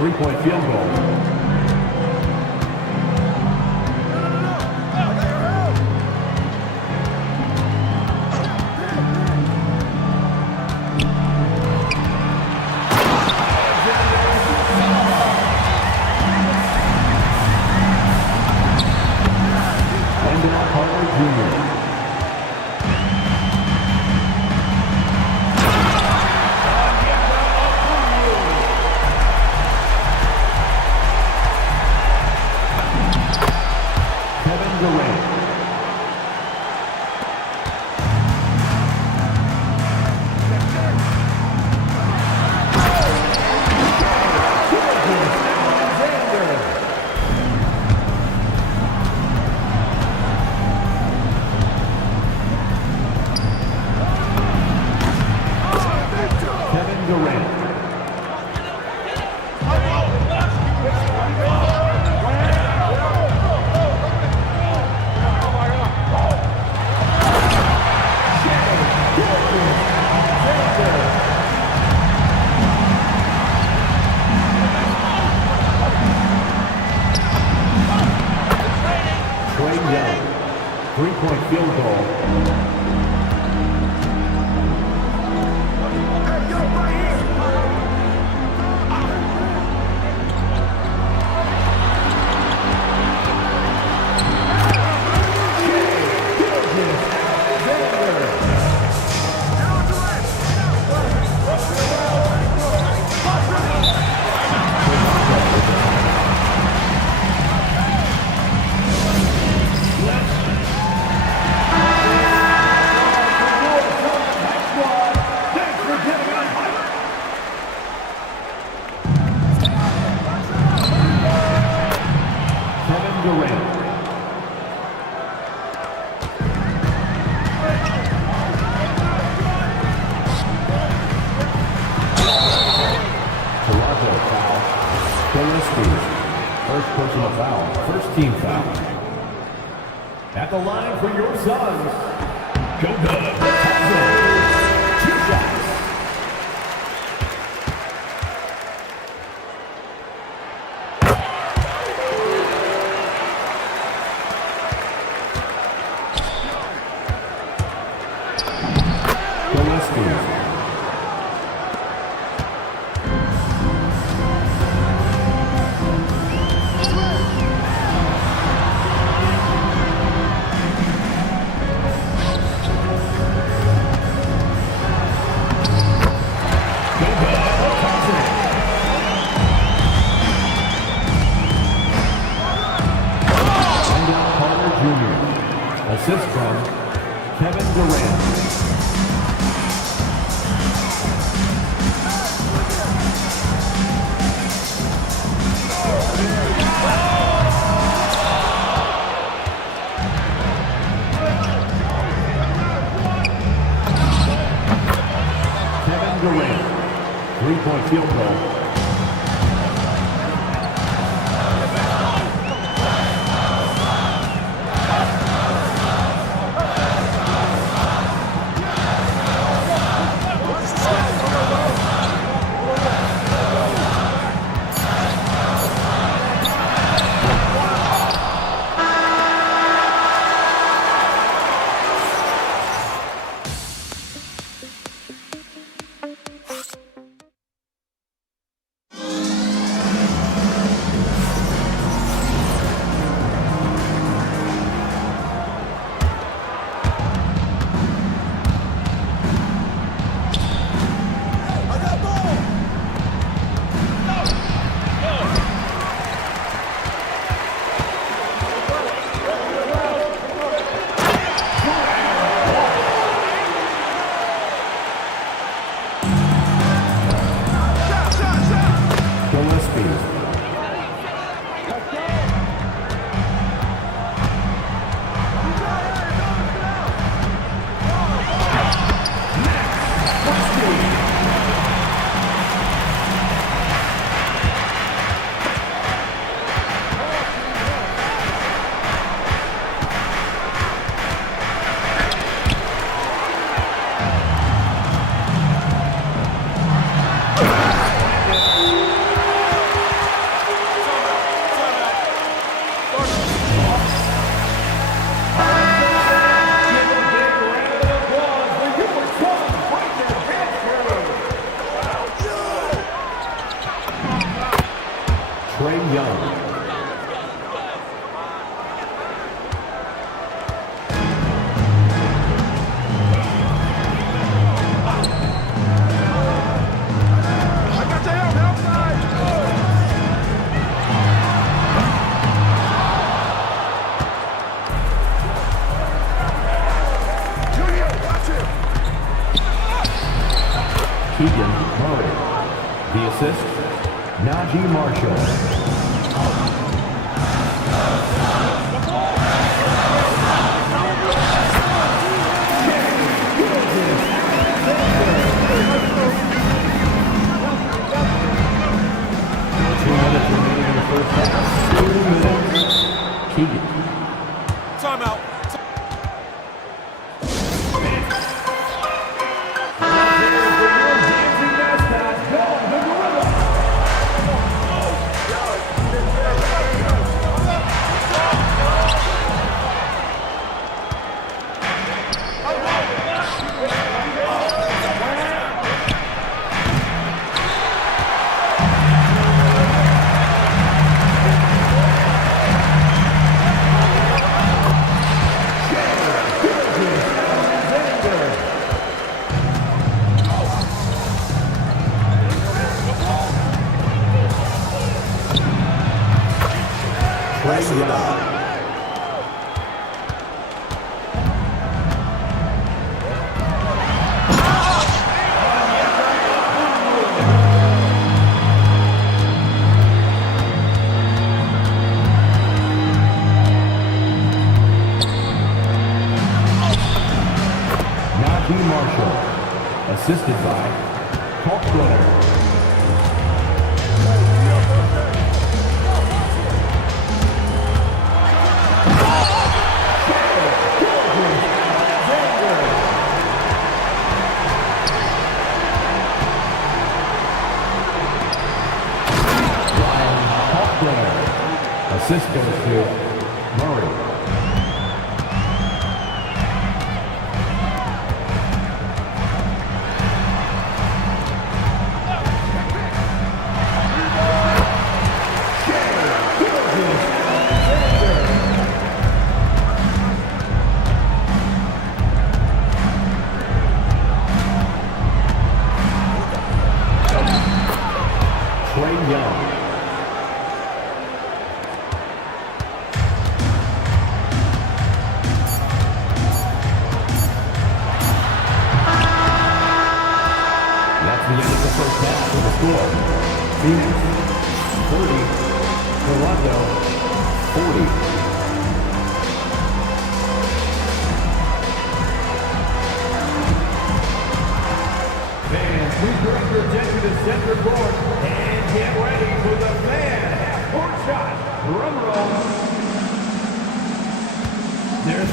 Three-point field goal. Three-point field goal. First personal foul, first team foul. At the line for your Suns, go good. Two shots. Assist from Kevin Durant. Kevin Durant, three-point field goal. Keegan Murray. The assist, Najee Marshall. Keegan. Timeout. Najee Marshall, assisted by Kalkbrenner. Assist goes to Murray. Trae Young. That's the end of the first half of the score. Phoenix 30, Toronto 40. Fans, please direct your attention to center court and get ready for the fan half-court shot. Drum roll. There's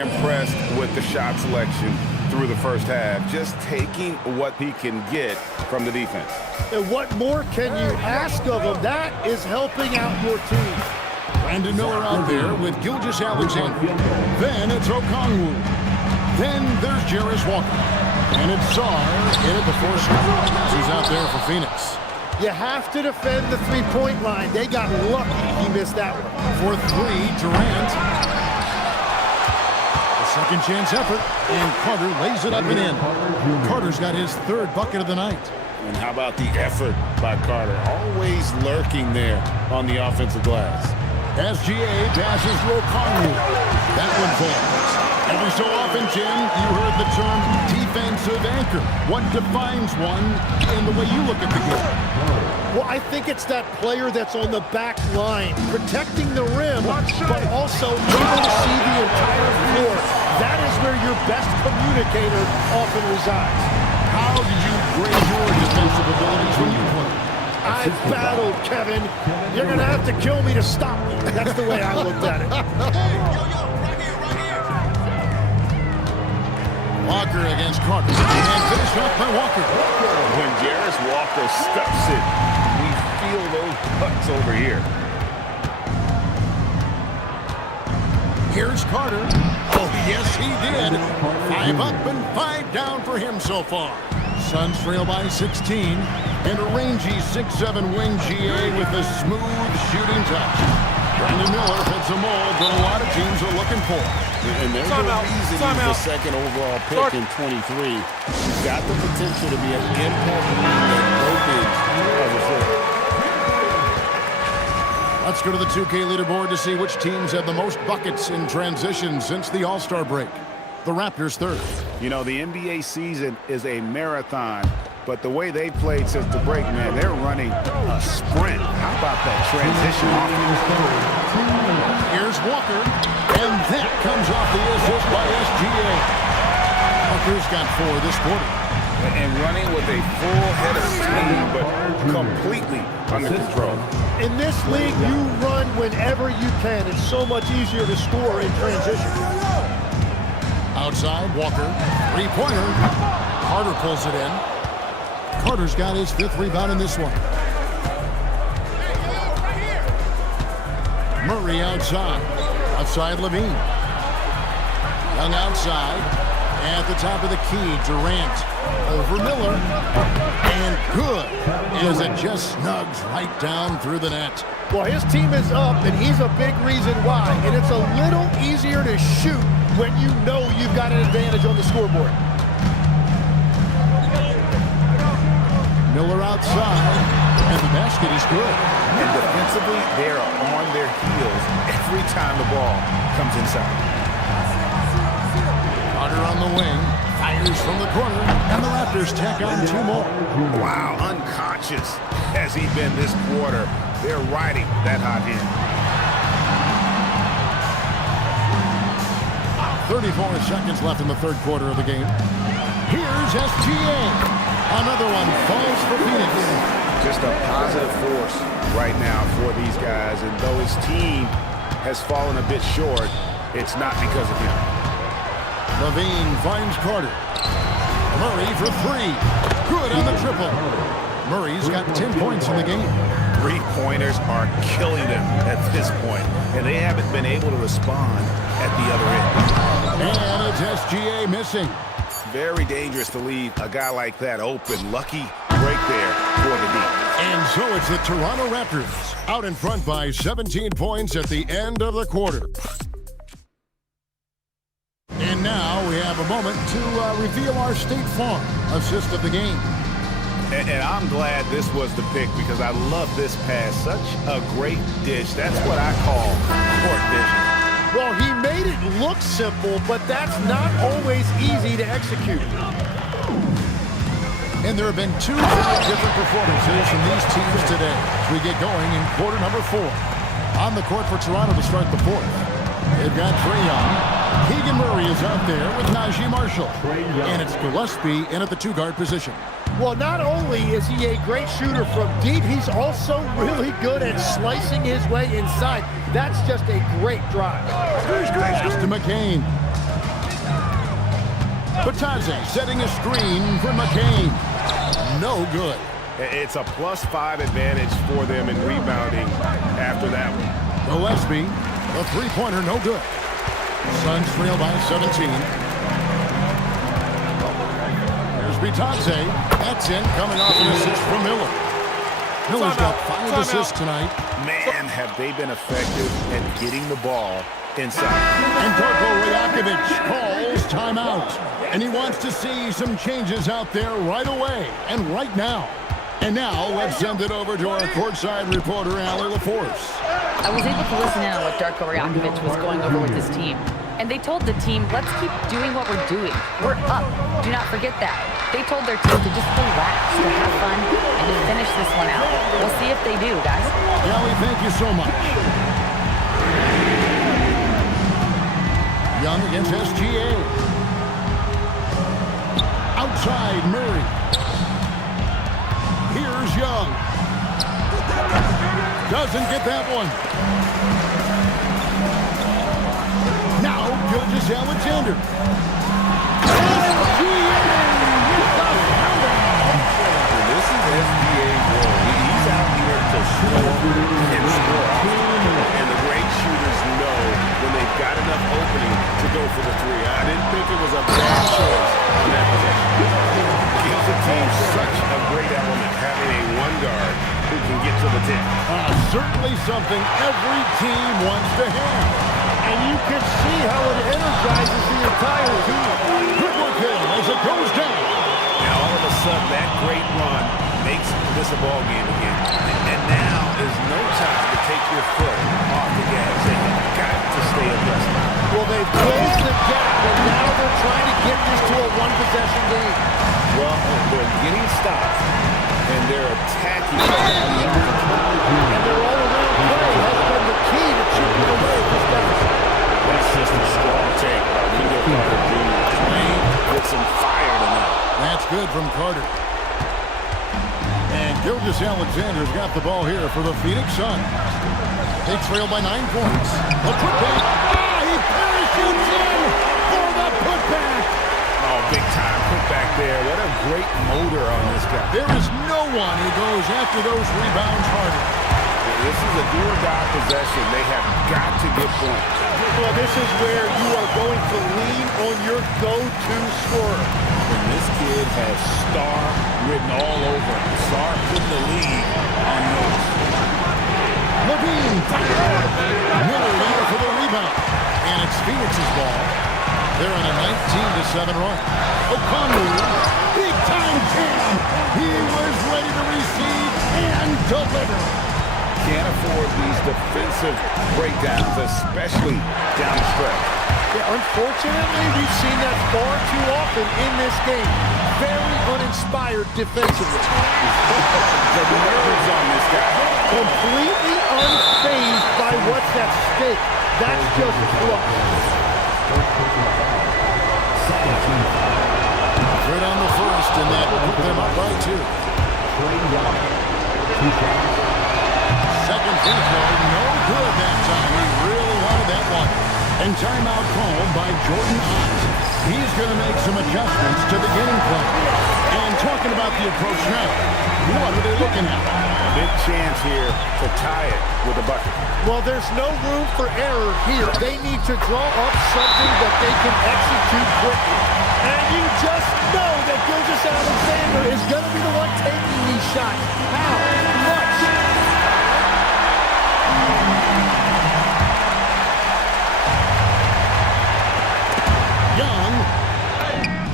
impressed with the shot selection through the first half, just taking what he can get from the defense. And what more can you ask of him? That is helping out your team. Brandon Miller out there with Gilgeous Alexander. Then it's Okongwu. Then there's Jarris Walker. And it's Czar in at the force. He's out there for Phoenix. You have to defend the three-point line. They got lucky he missed that one. For three, Durant. Second chance effort, and Carter lays it up and in. Carter's got his third bucket of the night. And how about the effort by Carter? Always lurking there on the offensive glass. SGA passes to Okongwu. That one falls. Every so often, Jim, you heard the term defensive anchor. What defines one in the way you look at the game? Well, I think it's that player that's on the back line, protecting the rim, but also able to see the entire floor. That is where your best communicator often resides. How did you grade your defensive abilities when you played? I battled, Kevin. You're going to have to kill me to stop me. That's the way I looked at it. Walker against Carter. And finished off by Walker. When Jarris Walker stuffs it, we feel those bucks over here. Here's Carter. Oh, yes, he did. 5 up and 5 down for him so far. Suns trail by 16. And a rangy 6'7" wing GA with a smooth shooting touch. Brandon Miller fits a mold that a lot of teams are looking for. And there's no reason he's the second overall pick in 23. He's got the potential to be an impact that opens as a forward. Let's go to the 2K leaderboard to see which teams have the most buckets in transition since the All-Star break. The Raptors third. You know, the NBA season is a marathon, but the way they played since the break, man, they're running a sprint. How about that transition? Here's Walker, and that comes off the assist by SGA. Walker's got 4 this quarter. And running with a full head of steam, but completely under control. In this league, you run whenever you can. It's so much easier to score in transition. Outside, Walker, 3-pointer. Carter pulls it in. Carter's got his 5th rebound in this one. Murray outside. Outside Levine. Young outside. At the top of the key, Durant. Over Miller. And good. As it just snugs right down through the net. Well, his team is up, and he's a big reason why. And it's a little easier to shoot when you know you've got an advantage on the scoreboard. Miller outside, and the basket is good. And defensively, they are on their heels every time the ball comes inside. Carter on the wing, fires from the corner, and the Raptors tack on 2 more. Wow, unconscious has he been this quarter. They're riding that hot hand. 34 seconds left in the 3rd quarter of the game. Here's SGA. Another one falls for Phoenix. Just a positive force right now for these guys. And though his team has fallen a bit short, it's not because of him. Levine finds Carter. Murray for 3. Good on the triple. Murray's got 10 points in the game. 3-pointers are killing them at this point, and they haven't been able to respond at the other end. And it's SGA missing. Very dangerous to leave a guy like that open. Lucky break there for the D. And so it's the Toronto Raptors out in front by 17 points at the end of the quarter. And now we have a moment to reveal our State Farm assist of the game. And I'm glad this was the pick because I love this pass. Such a great dish. That's what I call court vision. Well, he made it look simple, but that's not always easy to execute. And there have been 2 very different performances from these teams today as we get going in quarter number 4. On the court for Toronto to start the 4th. They've got Trae Young. Keegan Murray is out there with Najee Marshall. And it's Gillespie in at the 2-guard position. Well, not only is he a great shooter from deep, he's also really good at slicing his way inside. That's just a great drive. To McCain. Batadze setting a screen for McCain. No good. It's a +5 advantage for them in rebounding after that one. Gillespie, the 3-pointer, no good. Suns trail by 17. Here's Batadze. That's in, coming off an assist from Miller. Miller's got 5 assists tonight. Man, have they been effective at getting the ball inside. And Darko Rajakovic calls timeout. And he wants to see some changes out there right away and right now. And now let's send it over to our courtside reporter, Allie LaForce. I was able to listen in on what Darko Rajakovic was going over with his team. And they told the team, let's keep doing what we're doing. We're up. Do not forget that. They told their team to just relax, to have fun, and to finish this one out. We'll see if they do, guys. Kelly, thank you so much. Young against SGA. Outside, Murray. Here's Young. Doesn't get that one. Now, Gilgeous-Alexander. This is SBA's role. He's out here to score and score. And the great shooters know when they've got enough opening to go for the three. I didn't think it was a bad choice in that possession. Gives the team such a great element having a one guard who can get to the 10. Certainly something every team wants to have. And you can see how it energizes the entire team. Good work there as it goes down. Now all of a sudden that great run makes this a ball game again. And now is no time to take your foot off the gas. They have got to stay aggressive. Well, they've closed the gap, and now they're trying to get this to a one-possession game. Well, they're getting stopped, and they're attacking. And their all-around play has been the key to chipping away at this deficit. That's just a strong take by Wendell Carter Jr. Playing with some fire tonight. That's good from Carter. And Gilgeous-Alexander's got the ball here for the Phoenix Suns. They trail by 9 points. A putback. He parachutes in for the putback. Oh, big time putback there. What a great motor on this guy. There is no one who goes after those rebounds harder. This is a do-or-die possession. They have got to get points. Well, this is where you are going to lean on your go-to scorer. And this kid has star written all over him. Star putting the lead on notice. Levine. Miller there for the rebound. And it's Phoenix's ball. They're on a 19-7 run. O'Connell, big time jam. He was ready to receive and deliver. Can't afford these defensive breakdowns, especially down the stretch. Yeah, unfortunately, we've seen that far too often in this game. Very uninspired defensively. The nerves on this guy. Completely unfazed by what's at stake. That's just fluff. Right on the first, and that will put them up by 2. Second free throw, no good that time. He really wanted that one. And timeout called by Jordan Ott. He's going to make some adjustments to the game plan. And talking about the approach now, what are they looking at? A big chance here to tie it with a bucket. Well, there's no room for error here. They need to draw up something that they can execute quickly. And you just know that Gilgeous-Alexander is going to be the one taking these shots. How much? Young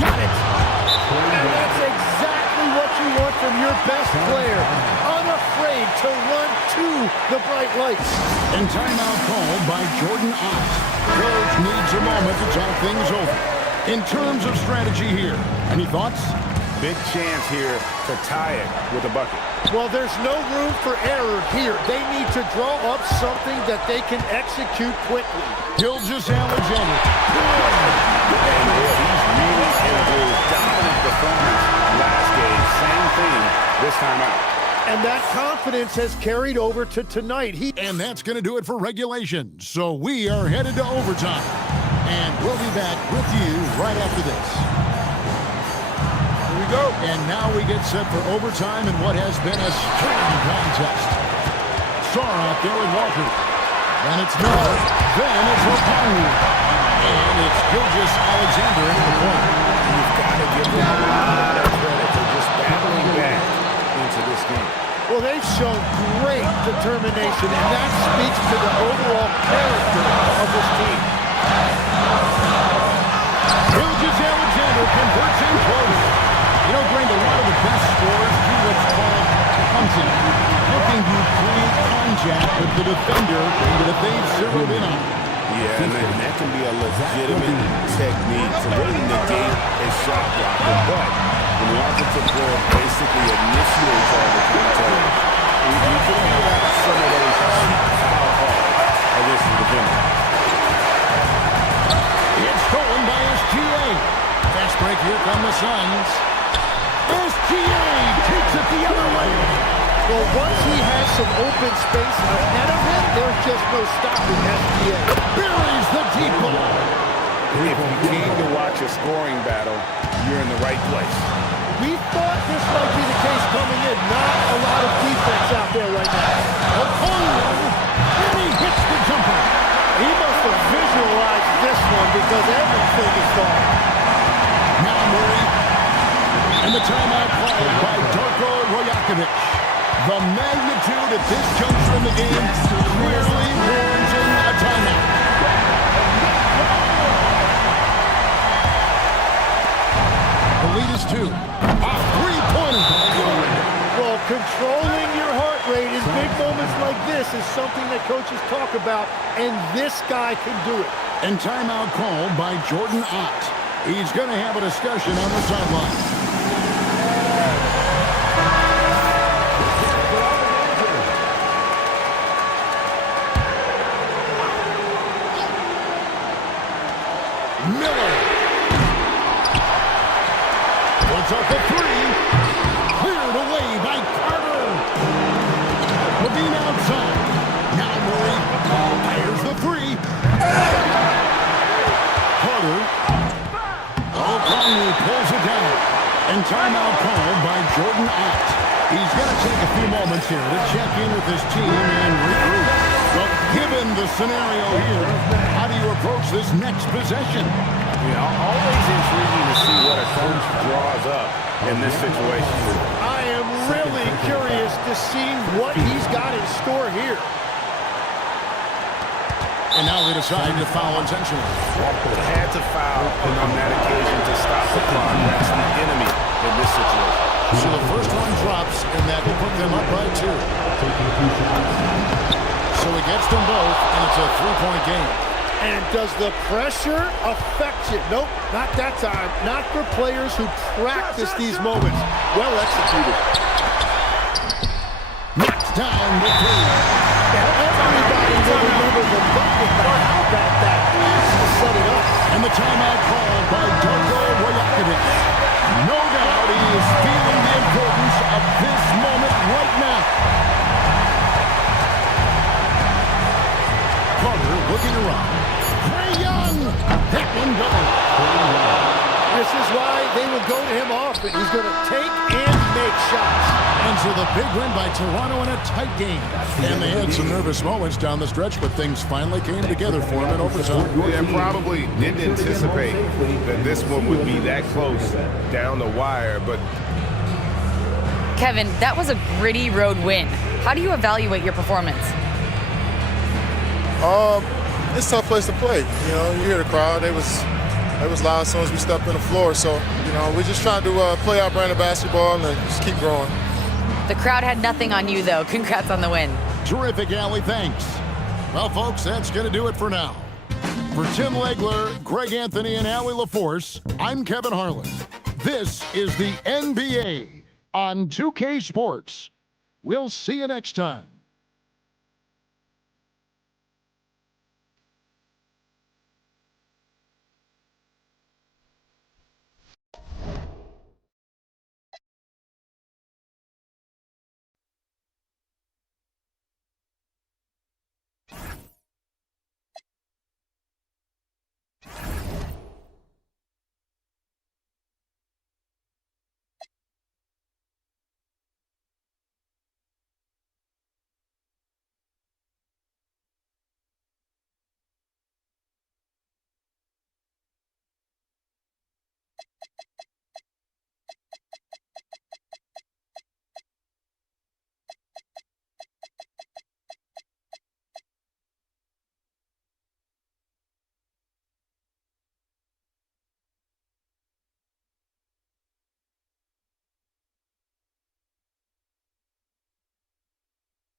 got it. And that's exactly what you want from your best player. Unafraid to run to the bright lights. And timeout called by Jordan Ott. Coach needs a moment to talk things over. In terms of strategy here, any thoughts? Big chance here to tie it with a bucket. Well, there's no room for error here. They need to draw up something that they can execute quickly. Gilgeous-Alexander. And he's really improved. Dominant performance last game. Same thing this time out. And that confidence has carried over to tonight. And that's going to do it for regulation. So we are headed to overtime. And we'll be back with you right after this. Here we go. And now we get set for overtime in what has been a strange contest. Sarr out there with Walker. Then it's Miller. Then it's O'Connell. And it's Gilgeous-Alexander in the corner. You've got to give them a lot of credit for just battling back into this game. Well, they've shown great determination, and that speaks to the overall character of this team. Gilgeous-Alexander converts in close. You know, Brent, a lot of the best scorers do what's called punting. Looking to create contact with the defender that they've zeroed in on. Yeah, and that can be a legitimate technique to really negate a shot blocker. But when the offensive player basically initiates all the contact, you can hear out some of those cheap foul calls against the defender. It's stolen by SGA. Fast break, here come the Suns. SGA takes it the other way. Well, once he has some open space ahead of him, there's just no stopping SGA. Buries the deep ball. If you came to watch a scoring battle, you're in the right place. We thought this might be the case coming in. Not a lot of defense out there right now. Okoye, and he hits the jumper. He must have visualized this one because everything is gone. Now Murray. And the timeout called by Darko Rajakovic. The magnitude at this juncture in the game clearly warranting a timeout. The lead is 2. A three-pointer. Well, controlling your heart rate in big moments like this is something that coaches talk about, and this guy can do it. And timeout called by Jordan Ott. He's going to have a discussion on the sideline. Miller. Puts up a three. Cleared away by Carter. Levine outside. Now Murray fires the three. Carter. Okoye pulls it down. And timeout called by Jordan Ott. He's going to take a few moments here to check in with his team and regroup. Well, given the scenario here, how do you approach this next possession? Always intriguing to see what a coach draws up in this situation. I am really curious to see what he's got in store here. And now they decide to foul intentionally. Had to foul on that occasion to stop the clock. That's the enemy in this situation. So the first one drops, and that will put them up by 2. So he gets them both, and it's a three-point game. And does the pressure affect you? Nope, not that time. Not for players who practice these moments. Well executed. Knocks down the three. Everybody will remember the bucket, but how about that pass to set it up? And the timeout called by Darko Rajakovic. No doubt he is feeling the importance of this moment right now. Carter looking around. Trae Young. That one goes. This is why they will go to him often. He's going to take and make shots. And so the big win by Toronto in a tight game. And they had some nervous moments down the stretch, but things finally came together for them in overtime. And probably didn't anticipate that this one would be that close down the wire, but Kevin, that was a gritty road win. How do you evaluate your performance? It's a tough place to play. You know, you hear the crowd. They was loud as soon as we stepped on the floor. So, you know, we just trying to play our brand of basketball and just keep growing. The crowd had nothing on you, though. Congrats on the win. Terrific, Allie. Thanks. Well, folks, that's going to do it for now. For Tim Legler, Greg Anthony, and Allie LaForce, I'm Kevin Harlan. This is the NBA on 2K Sports. We'll see you next time.